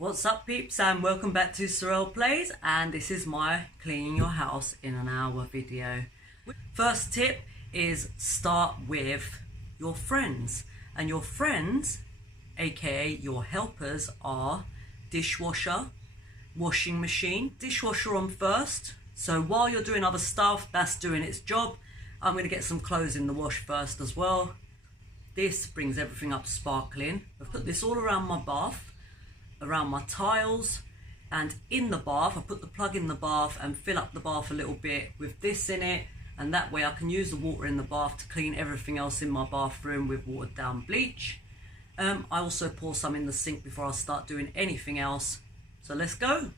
What's up peeps, and welcome back to Sorrel Plays, and this is my cleaning your house in an hour video. First tip is start with your friends, and your friends, aka your helpers, are dishwasher, washing machine. Dishwasher on first, so while you're doing other stuff that's doing its job, I'm going to get some clothes in the wash first as well. This brings everything up sparkling. I've put this all around my bath, around my tiles, and in the bath. I put the plug in the bath and fill up the bath a little bit with this in it, and that way I can use the water in the bath to clean everything else in my bathroom with watered down bleach. I also pour some in the sink before I start doing anything else. So let's go.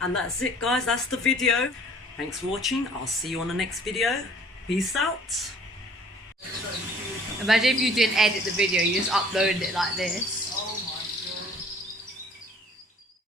And that's it, guys. That's the video. Thanks for watching. I'll see you on the next video. Peace out. Imagine if you didn't edit the video, you just uploaded it like this.